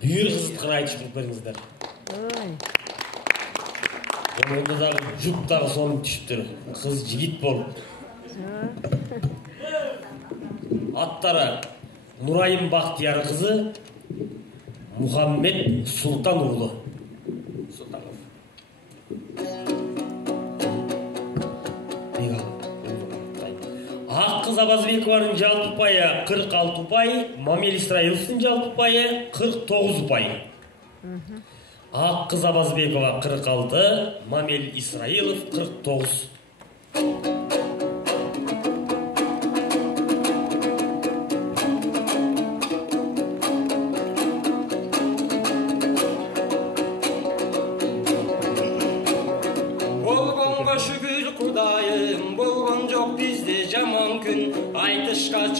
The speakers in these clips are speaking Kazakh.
бүйір қызытқын айтып беріңіздер. Онда дағы жұптағы соның түшіптір. Қыз жігіт болып. Аттары Нұрайым Бақтияр қызы, Мұхаммед Сұлтан ұлы. Аққыз Абазбекованың жалпы ұпайы 46 ұпай, Мамел Исраиловтың жалпы ұпайы 49 ұпай. Аққыз Абазбекова 46, Мамел Исраилов 49.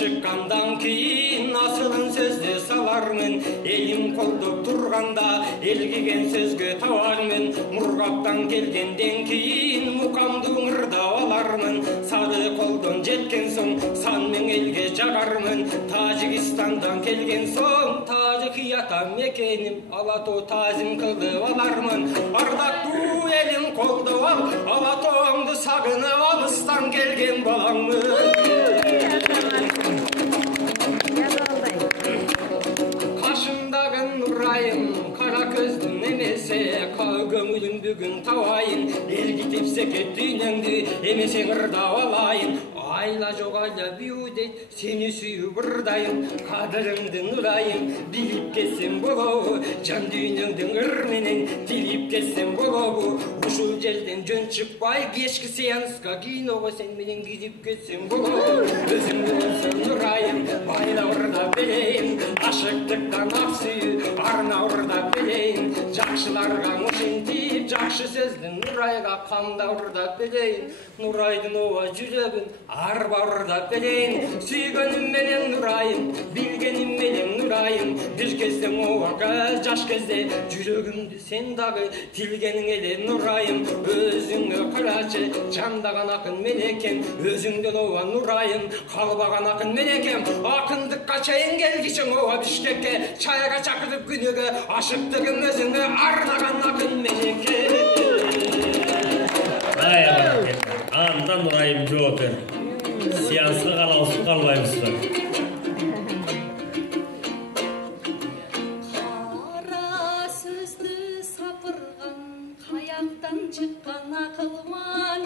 Çıkkandan keyin asılın sözde salarmın elim koldup turganda elgigen sözgö tavarmın murgaptan gelgenden keyin mukamdın ırda alarmın sarı koldun jetken soň sanmen elge jagarmın Tajikistandan kelgen soň Tajikiyatan mekenim alato tazim kılıp alarmın ardaktuu elim koldup al alatoňdu sagınıp alystan kelgen balamın. Kara közdün emese, gömülün bugün tavayın El gitip seket düynengdi, emesen ırda alayın Ayla jok ayla büyüdeyt, seni süyü bırdayın Kadırыңdın ırayın, bilip kessem bolobu Can düynengdin ırmenen, tilip kessem bolobu Uşul jelden jön çıkpay, geçki seanska Kinogo sen menen gidip kessem bolobu Özümdün olsun ırayın, bayla ırda beleyin Aşıktıktan aksıyı, arna ırda beleyin Жақшыларға мұшынтип, жақшы сөздің Нұрайға қамда ұрдап белейін Нұрайдың оға жүрегін арба ұрдап белейін Сүйгенім менен Нұрайым, білгенім менен Нұрайым Bir кезден оға жаш кезде жүрегімді сен дағы Тілгенің еле Нұрайым, өзіңе қарачы Жандаған ақын мен екен, өзіңден оға Нұрайым Қалбаған ақын мен екен, ақындыққа чайын келгішің оға Бішкекке, чайға чақырып күніге Ашықтығым өзіңе арнаған ақын менеке. Анда Нұрайым Джокер. Сеансқа қалаусыз қалмаймыз ба? Қара сөзді сапырған, қаяқтан шыққан ақылман.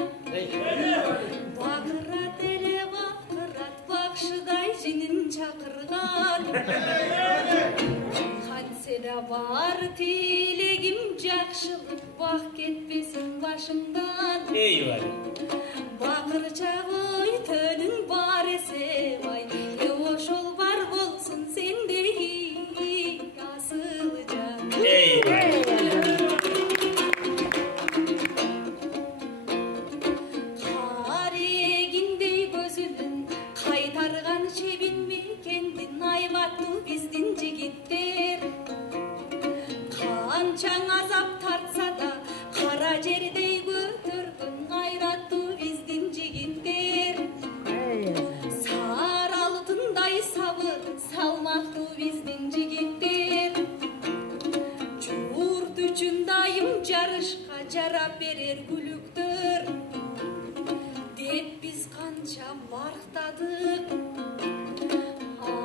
Бақырат еле бақырат, бақшыдай жинін шақырған. Қанселі бар тілегім жақшылық бақ кетпесін башымдан. Бақырчағы төнің бар есебай, ошол бар болсын сендей асыл жан. Қарегіндей көзілін қайтарған шебін мекендін айбатты біздің жігіттер. Қаншаң азап тартса да қара жердей көтөргөн айратты біздің жігіттер. Сар алтындай сабыр салмақты біздің жігіттер. Жұрт үшін дайым жарышқа жарап берер күліктер. Деп біз қанша мақтадық,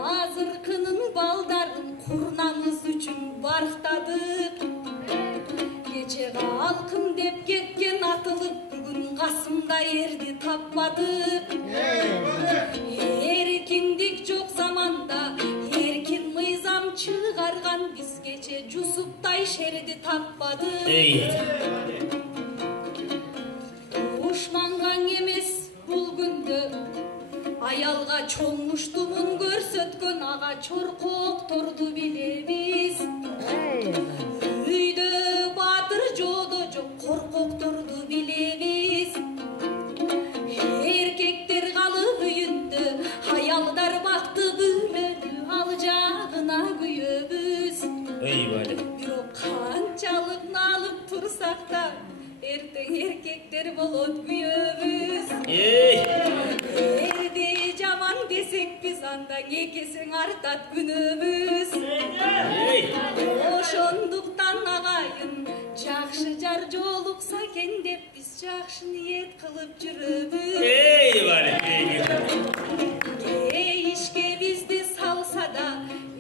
азыркынын балдарын курнамыз үшін барықтадық. Кече қалқын деп кеткен атылып, бүгін қасымда ерді таппадық. Еркіндік жоқ заманда, еркін мыйзам шығарған біз кече Жусуптай шерді таппадық. Ушманған емес бұл күнді, аялға чоңмуштумун көрсөткөн ага чоркокторду билебиз. Үйдө батыр жодо жок коркокторду билебиз. Эркектер калып үйүндө, аялдар бакты бөлөнү ал жагына күйөбүз. Бирок канчалык налып турсак да, эртең эркектер болот күйөбүз. Эрди жаман десек биз анда экесиң артат күнөбүз. жолукса экен деп биз жакшы ниет кылып жүрөбүз. Бали. Ишке бизди салса да,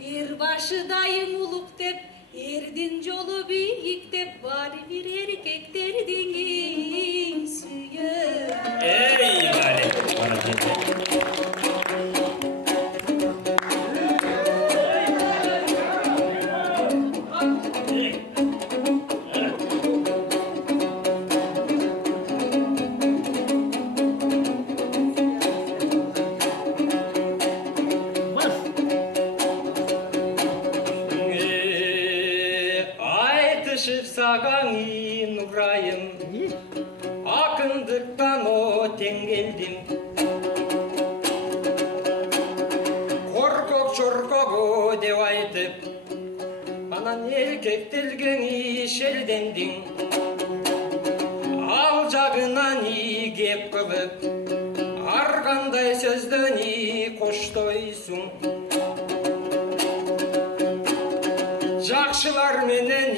эр башы дайым улук деп, эрдин жолу бийик деп, баары бир эркектердин сүйөт. Бали. Нурайым, акындыктан отен келдим. Коркок чоркого деп айтып, анан эркектелген ишелдендиң. Ал жагынан кеп кылып, ар кандай сөздөн коштойсуң. Жакшылар менен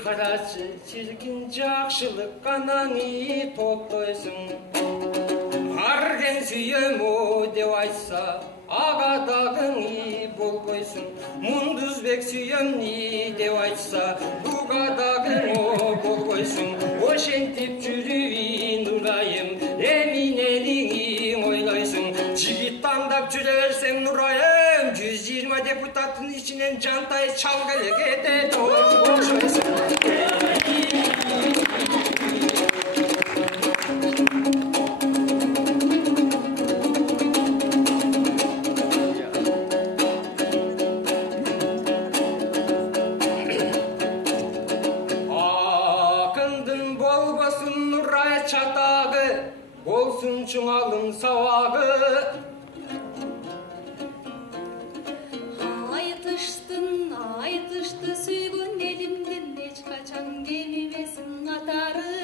карачы, чиркин жакшылык канан топтойсуң. Арген сүйөм деп айтса, ага дагың болбойсуң. Мундузбек сүйөм деп айтса, буга дагың болбойсуң. Ошентип жүрүп Нурайым, эминелиң ойлойсуң. Жигит тандап жүрө берсең Нурайым, 120 депутаттын ичинен Жантай Чалгелек этет окшойсуң. Болsun чуңалым сабагы. Айтышты сүйгөн элимдин эч качан кемибесин катары.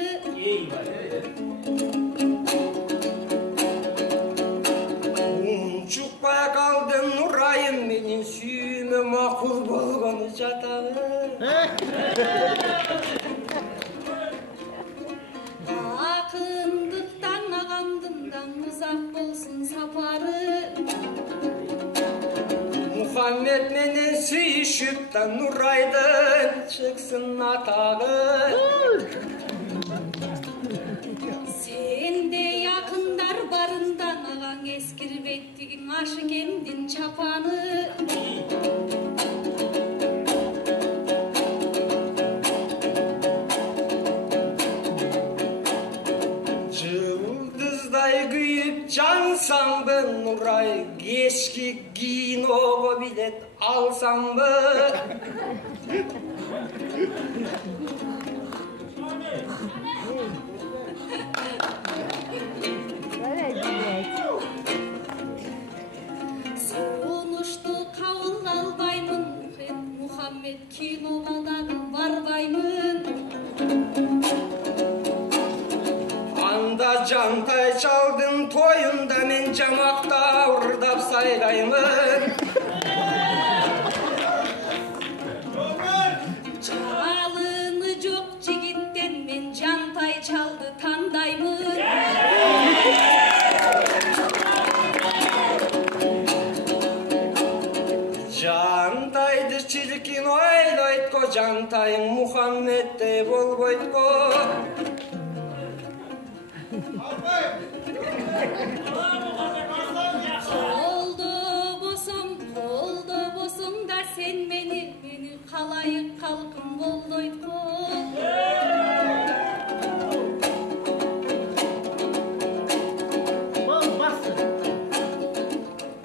Унчукпай калдым Нурайым, менин сүйүүмө макул болгону жатабы. Акындыктан агамдындан узак болсун сапары. Мухаммед менен сүйүшүп да Нурайдын чыксын атагы. Сендей акындар барындан агаң эскирбеттигиң ашы кемдин чапаны. Жансамбы Нурай, кечки киного билет алсамбы. Сунушту кабыл албаймын, Мухаммед киного дагы барбаймын. Анда Жантай Чалдын тоюнда мен жамакта урдап сайраймын. Жалыны жок жигиттен мен Жантай Чалды тандаймын. Жантайды чиркин ойлойтко, Жантайың Мухаммеддей болбойтко. Колдо босом да сен мени калайык калкым болдойтко.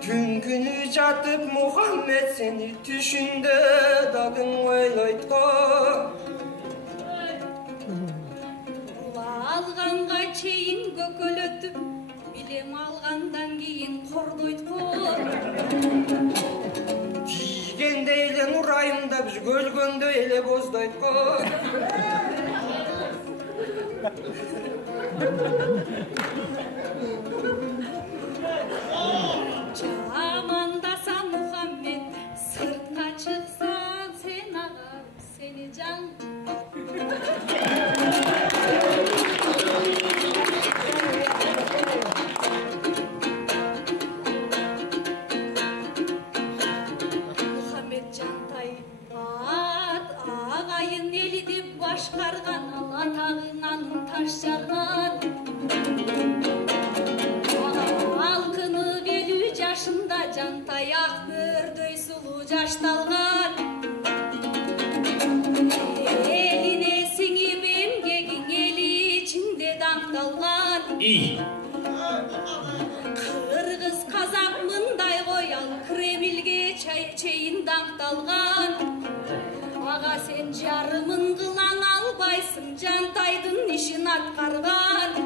Түн күнү жатып Мухаммед сени түшүндө дагың ойлойтко. Алганга чейин көкөлөтүп, билем алгандан кийин кордойтко. Тийгенде эле Нурайымда биз көлгөндө эле боздойтко. Жамандаса Мухаммед, сыртка чыксаң сен агам, сени жан башкарган ала тагынан таш жарган алкынып 50 жашында жантаяк мөрдөй сулуу жашталган элине сиңип эмгегиң эли ичинде даңдалган кыргыз казак мындай коял Кремльге чейин даңдалган ага сен жарымын кылаң албайсың жантайдын ишин аткарган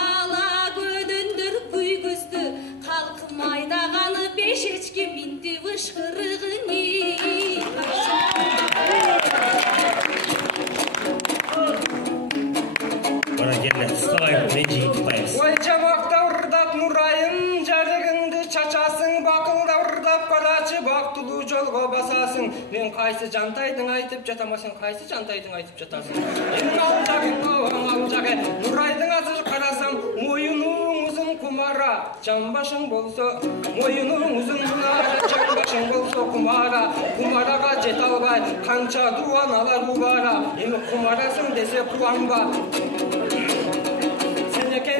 ала көдөндөр күйгүздү калкым айдаганы 5 эчки минти бышкырыгыны Bana gelme, sıkılayım, menci tutayız. Ой жамакта ырдап нурайым жарыгыңды чачасың бакылда ырдап карачы бактылуу жолго басасың мен кайсы жантайдың айтып жатамасың кайсы жантайдың айтып жатасың менин алжагың алжагы нурайдың азыр карасам моюнуң узун кумара жамбашың болсо моюнуң узун жамбашың болсо кумара кумарага жете албай канча дуан алар убара эми кумарасың десе кубанба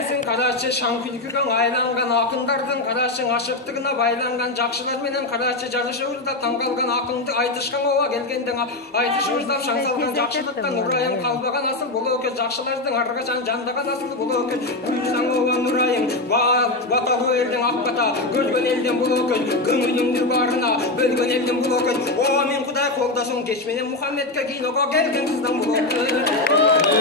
Сен карачы шаң күлкүгө айланган акындардын карачың ашыктыгына байланган жакшылар менен карачы жарышыбызда таң калган акынды айтышкан ооба келгенде айтышыбызда шаң салган жакшылыктан нурайым калбаган асыл болоке жакшылардын ар качан жандаган асыл болоке куйсаң ооба нурайым баталуу элдин ак бата көргөн элден болоке көңүлүңдү баарына бөлгөн элдин болоке ооба мен кудай колдосун кеч менен Мухаммедке киного келген кыздан болоке